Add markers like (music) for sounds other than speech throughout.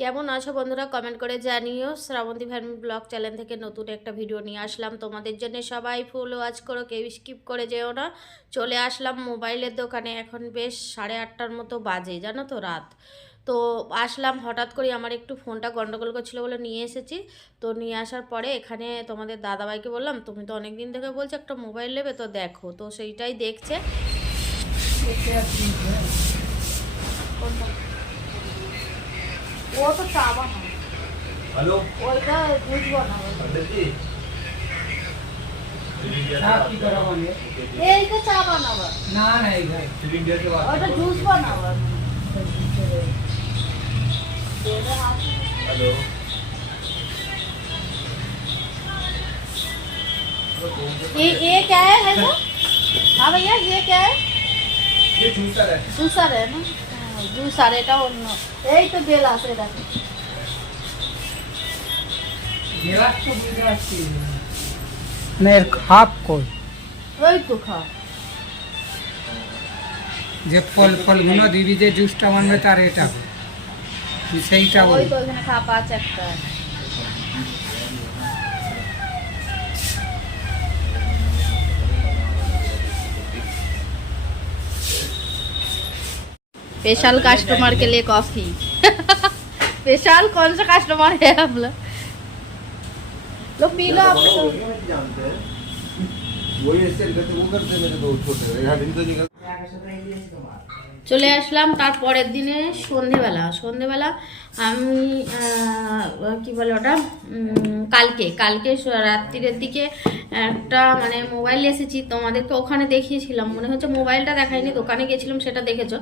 কেমন আছো বন্ধুরা? কমেন্ট করে জানিও। শ্রাবন্তী ফ্যামিলি ব্লগ চ্যানেল থেকে নতুন একটা ভিডিও নিয়ে আসলাম তোমাদের জন্য। সবাই ফুল ওয়াচ করো কেউ স্কিপ করে যেও না। চলে আসলাম মোবাইলের দোকানে। এখন বেশ সাড়ে আটটার মতো বাজে জানো তো রাত। তো আসলাম হঠাৎ করে আমার একটু ফোনটা গন্ডগোল করছিল বলে নিয়ে এসেছি। তো নিয়ে আসার পরে এখানে তোমাদের দাদাভাইকে বললাম তুমি তো অনেক দিন থেকে বলছো একটা মোবাইল নেবে তো দেখো। তো সেইটাই দেখছে। वो तो सावन है। हेलो। और का कुछ बना है पंडित जी ये इसका चा बना हुआ ना ना इधर। सिविंग डेट के बाद और तो जूस बना हुआ हेलो। ये ये क्या है है हाँ भैया ये क्या है? ये जूसर है। जूसर है ना? জুসার এটা অন্য এই তো গেলাস এটা গেলাস তো বুঝতে পারছি না এর খাপ কই ওই তো খা যে ফল ফলগুলো দিবি যে জুসটা বানবে তার এটা তুই সেইটা বল ওই তো ওখানে খাপা আছে একটা स्पेशल कस्टमर के लिए कॉफ़ी (laughs) स्पेशल कौन सा कस्टमर है आप लोग? लो पी लो आप वही ऐसे करते, वो करते मेरे दोस्त छोटे চলে আসলাম তার পরের দিনে সন্ধেবেলা। সন্ধেবেলা আমি কি বলে ওটা? কালকে কালকে রাত্রিরের দিকে একটা মানে মোবাইল এসেছি। তোমাদেরকে ওখানে দেখিয়েছিলাম। মনে হচ্ছে মোবাইলটা দেখাইনি, দোকানে গেছিলাম, সেটা দেখেছ।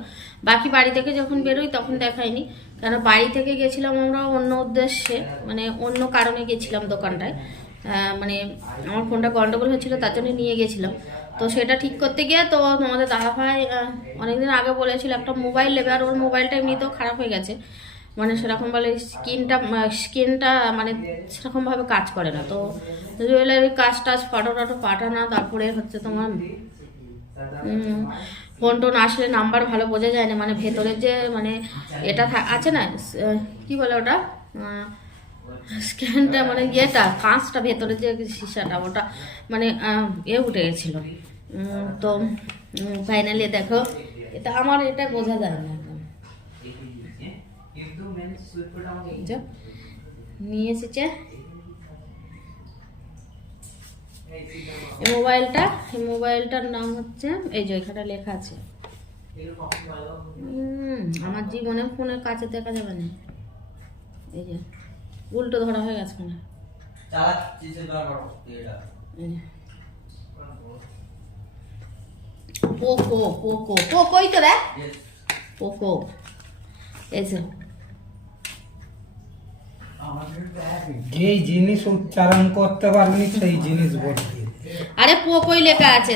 বাকি বাড়ি থেকে যখন বেরোই তখন দেখাইনি। কেন, বাড়ি থেকে গেছিলাম আমরা অন্য উদ্দেশ্যে মানে অন্য কারণে গেছিলাম দোকানটায়। মানে আমার ফোনটা গন্ডগোল হয়েছিল, তার জন্য নিয়ে গেছিলাম। তো সেটা ঠিক করতে গিয়ে তো তোমাদের দাদাভাই অনেকদিন আগে বলেছিল একটা মোবাইল নেবে আর ওর মোবাইলটা এমনিতেও খারাপ হয়ে গেছে। মানে সেরকম বলে স্ক্রিনটা স্ক্রিনটা মানে সেরকমভাবে কাজ করে না। তো জুয়েলারি কাজ টাজ ফটো টটো পাঠানো, তারপরে হচ্ছে তোমার ফোন টোন আসলে নাম্বার ভালো বোঝা যায় না। মানে ভেতরের যে মানে এটা আছে না কি বলে ওটা? স্ক্যানটা মানে ইয়েটা, কাঁচটা ভেতরে যে সিসাটা, ওটা মানে এ উঠে গেছিল। তো ফাইনালি দেখো, এটা আমার এটা বোঝা যায় না নিয়ে এসেছে। এই মোবাইলটা, এই মোবাইলটার নাম হচ্ছে, এই যে এখানে লেখা আছে। আমার জীবনে ফোনের কাছে দেখা যাবে না। এই যে। উল্টো ধরা হয়ে গেছে যে। পোকো পোকো পোকোই তো পোকো। যে। যেই জিনিস উচ্চারণ করতে পারবি সেই জিনিস বলবি আরে পোকোই লেখা আছে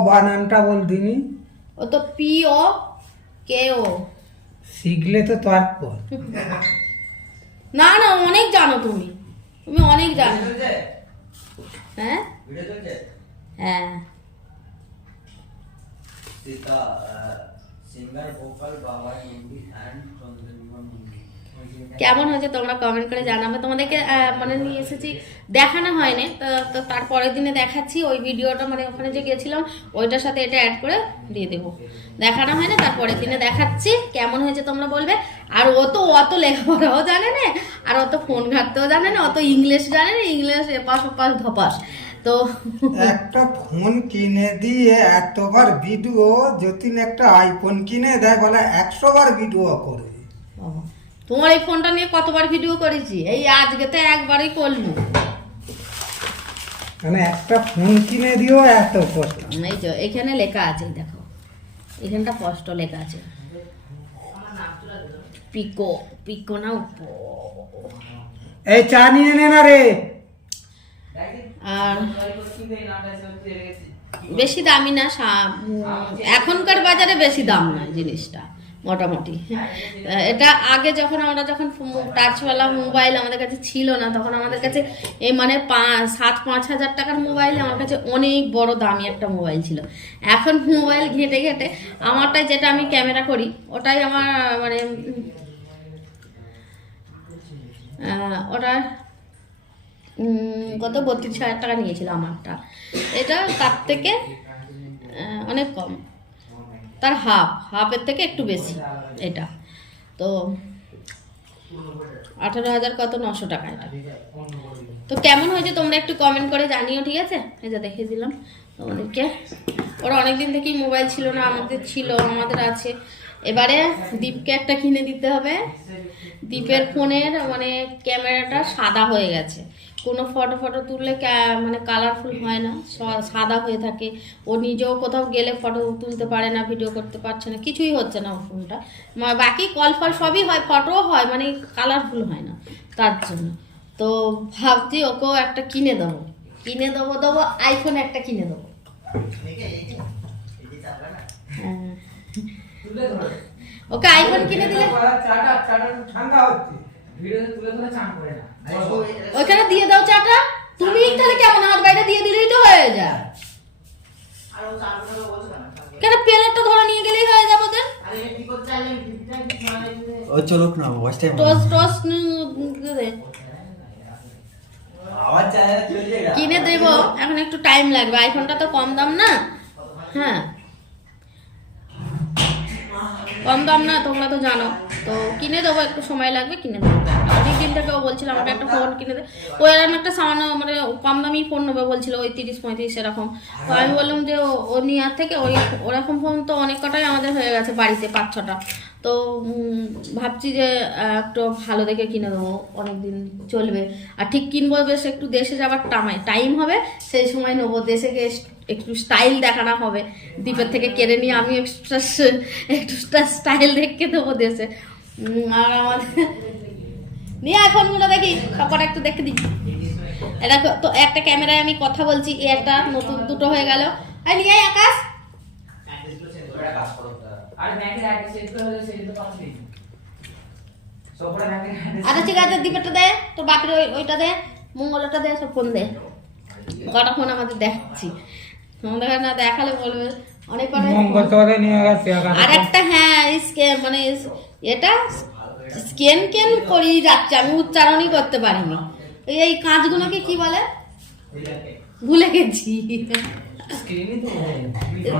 বানানটা বল দিনি। ও তো পি ও কে ও। শিখলে তো তারপর না না অনেক জানো তুমি। তুমি অনেক জানো। হ্যাঁ? হ্যাঁ। সিঙ্গার ভোকাল বাবা হিন্দি অ্যান্ড চন্দ্রবিমা মুন্ডি কেমন হয়েছে তোমরা কমেন্ট করে জানাবে। তোমাদেরকে মানে নিয়ে এসেছি দেখানো হয়নি। তো তারপরের দিনে দেখাচ্ছি ওই ভিডিওটা মানে ওখানে যে গেছিলাম ওইটার সাথে এটা অ্যাড করে দিয়ে দেবো। দেখানো হয় না তারপরের দিনে দেখাচ্ছি কেমন হয়েছে তোমরা বলবে। আর ও তো অত লেখাপড়াও জানে না আর অত ফোন ঘাটতেও জানে না অত ইংলিশ জানে না ইংলিশ এপাশ ওপাশ ধপাস। তো একটা ফোন কিনে দিয়ে এতবার ভিডিও যতীন একটা আইফোন কিনে দেয় বলে একশো বার ভিডিও করে। তোমার এই ফোনটা নিয়ে কতবার ভিডিও করেছি? এই আজকে তো একবারই করলু। মানে একটা ফোন কিনে দিও এত কথা এই যে এখানে লেখা আছে দেখো। এখানটা কষ্ট লেখা আছে। পিকো পিকো না উপো। এই চা নিয়ে নে না রে। আর বেশি দামি না এখনকার বাজারে বেশি দাম না জিনিসটা। মোটামুটি। এটা আগে যখন আমরা যখন টাচওয়ালা মোবাইল আমাদের কাছে ছিল না, তখন আমাদের কাছে এই মানে সাত, পাঁচ হাজার টাকার মোবাইল আমার কাছে অনেক বড় দামি একটা মোবাইল ছিল। এখন মোবাইল ঘেটে ঘেটে আমারটাই যেটা আমি ক্যামেরা করি, ওটাই আমার মানে ওটা কত? বত্রিশ হাজার টাকা নিয়েছিল আমারটা। এটা তার থেকে অনেক কম। তার হাফ, হাফের থেকে একটু বেশি, এটা। তো আঠারো হাজার কত? নশো টাকা এটা। তো কেমন হয়েছে তোমরা একটু কমেন্ট করে জানিও, ঠিক আছে? এই যে দেখিয়ে দিলাম তোমাদেরকে। ওরা অনেকদিন থেকেই মোবাইল ছিল না, আমাদের ছিল, আমাদের আছে। এবারে দীপকে একটা কিনে দিতে হবে। দীপের ফোনের মানে ক্যামেরাটা সাদা হয়ে গেছে। কোনো ফটো ফটো তুললে মানে কালারফুল হয় না সাদা হয়ে থাকে। ও নিজেও কোথাও গেলে ফটো তুলতে পারে না ভিডিও করতে পারছে না, কিছুই হচ্ছে না ফোনটা বাকি কল ফল সবই হয় ফটোও হয় মানে কালারফুল হয় না, তার জন্য। তো ভাবছি ওকেও একটা কিনে দেবো। কিনে দেবো দেবো আইফোন একটা কিনে দেবো। হ্যাঁ। ওকে আইফোন কিনে দিলে? ঠান্ডা হচ্ছে। ভিডিওতে তুলে ধরে চান করে না। ওইখানে দিয়ে দাও চাটা। তুমি তাহলে কেমন হাত বাইরে দিয়ে দিলেই তো হয়ে যায়। কেন প্লেটটা ধরে নিয়ে গেলেই হয়ে যাবে ওদের? ও চলুক না ওয়াচ টাইম টস টস কিনে দেবো। এখন একটু টাইম লাগবে। আইফোনটা তো কম দাম না? হ্যাঁ। কম দাম না তোমরা তো জানো। তো কিনে দেবো, একটু সময় লাগবে, কিনে দেবো অনেক দিন থেকে ও বলছিল আমাকে একটা ফোন কিনে দে। ও এরকম একটা সামান্য মানে কম দামি ফোন নেবে বলছিল, ওই তিরিশ পঁয়ত্রিশ এরকম। তো আমি বললাম যে ও- নেওয়ার থেকে ওই ওরকম ফোন তো অনেক কটাই আমাদের হয়ে গেছে বাড়িতে, পাঁচ ছটা। তো ভাবছি যে একটু ভালো দেখে কিনে দেবো অনেকদিন চলবে। আর ঠিক কিনবো বেশ একটু দেশে যাবার টামাই টাইম হবে, সেই সময় নেব। দেশে গিয়ে একটু স্টাইল দেখানো হবে। দ্বীপের থেকে কেড়ে নিয়ে আমি এক্সট্রা একটু স্টাইল দেখে দেবো দেশে। আর আমাদের নিয়ে আইফোনগুলো দেখি সবকটা একটু দেখে দিই এটা তো একটা ক্যামেরায় আমি কথা বলছি এই একটা নতুন দুটো হয়ে গেল। আর নিয়ে আকাশ। আচ্ছা ঠিক আছে দ্বীপেরটা দে তোর বাপের ওই ওইটা দে মঙ্গলটা দে সব ফোন দে। কটা ফোন আমাদের দেখাচ্ছি। তোমাদের না দেখালে বলবে। অনেক মঙ্গল নিয়ে গেছে আর একটা হ্যাঁ মানে এটা স্কেন কেন করেই যাচ্ছে? আমি উচ্চারণই করতে পারিনি। এই কাজগুলোকে কি বলে? ভুলে গেছি।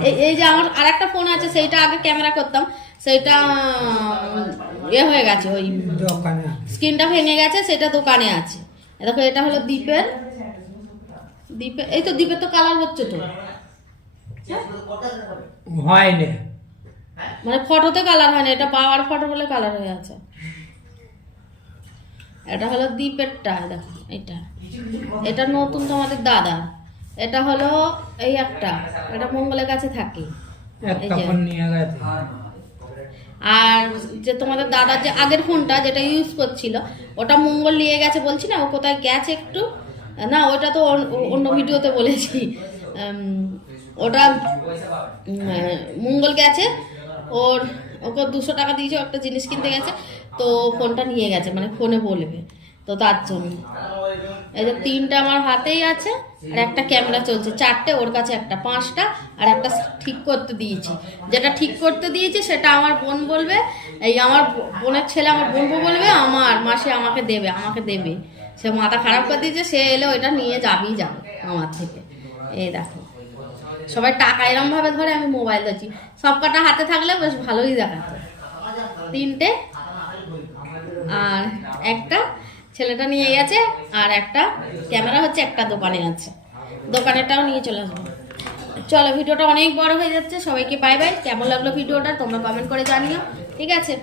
এই- এই যে আমার আর একটা ফোন আছে সেইটা আগে ক্যামেরা করতাম। সেইটা এ হয়ে গেছে ওই স্ক্রিনটা ভেঙে গেছে সেটা দোকানে আছে। দেখো এটা হলো দ্বীপের দ্বীপের এই তো দ্বীপের তো কালার হচ্ছে তো। হয়নি। মানে ফটোতে কালার হয় না এটা পাওয়ার ফটো বলে কালার হয়ে আছে। এটা হলো দ্বীপেরটা দেখো এটা এটা নতুন তোমাদের দাদা। এটা হলো এই একটা এটা মঙ্গলের কাছে থাকে। আর যে তোমাদের দাদার যে আগের ফোনটা যেটা ইউজ করছিল ওটা মঙ্গল নিয়ে গেছে বলছি না ও কোথায় গেছে একটু? না ওটা তো অন্য ভিডিওতে বলেছি। ওটা মঙ্গল গেছে ওর, ওকে দুশো টাকা দিয়েছে একটা জিনিস কিনতে গেছে, তো ফোনটা নিয়ে গেছে মানে ফোনে বলবে, তো তার জন্য। এই যে তিনটা আমার হাতেই আছে, আর একটা ক্যামেরা চলছে, চারটে ওর কাছে একটা, পাঁচটা, আর একটা ঠিক করতে দিয়েছি। যেটা ঠিক করতে দিয়েছি, সেটা আমার বোন বলবে, এই আমার বোনের ছেলে আমার বোনকে বলবে, আমার মাসে আমাকে দেবে আমাকে দেবে। সে মাথা খারাপ করে দিয়েছে, সে এলে ওইটা নিয়ে যাবেই যাবে, আমার থেকে। এই দেখো। সবাই টাকা এরম ভাবে ধরে, আমি মোবাইল ধরছি। সব কটা হাতে থাকলে বেশ ভালোই দেখাতো তিনটে, আর একটা ছেলেটা নিয়ে গেছে, আর একটা ক্যামেরা হচ্ছে একটা দোকানে আছে। দোকানেরটাও নিয়ে চলে আসব। চলো, ভিডিওটা অনেক বড় হয়ে যাচ্ছে, সবাইকে বাই বাই কেমন লাগল ভিডিওটা তোমরা কমেন্ট করে জানিও। ঠিক আছে?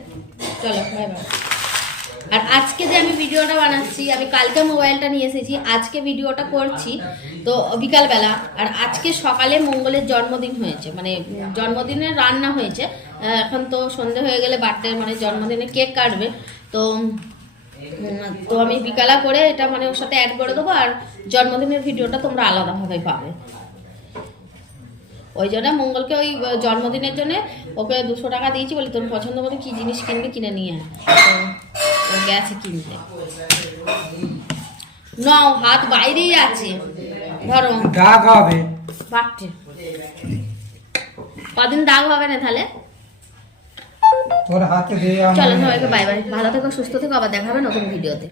চলো বাই বাই আর আজকে যে আমি ভিডিওটা বানাচ্ছি, আমি কালকে মোবাইলটা নিয়ে এসেছি, আজকে ভিডিওটা করছি তো বিকালবেলা, আর আজকে সকালে মঙ্গলের জন্মদিন হয়েছে মানে জন্মদিনের রান্না হয়েছে। এখন তো সন্ধে হয়ে গেলে বার্থডে মানে জন্মদিনে কেক কাটবে। তো তো আমি বিকালা করে এটা মানে ওর সাথে অ্যাড করে দেবো, আর জন্মদিনের ভিডিওটা তোমরা আলাদাভাবে পাবে। ওই জন্য মঙ্গলকে ওই জন্মদিনের জন্য ওকে দুশো টাকা দিয়েছি বলে, তোর পছন্দ মতো কী জিনিস কিনবে, কিনে নিয়ে তো গেছে কিনতে। নাও, হাত বাইরেই আছে। ধরো দাগ হবে। কদিন দাগ হবে না তাহলে? তোর হাতে দিয়ে চলো সবাইকে বাই বাই ভালো থেকো সুস্থ থেকো আবার দেখা হবে নতুন ভিডিওতে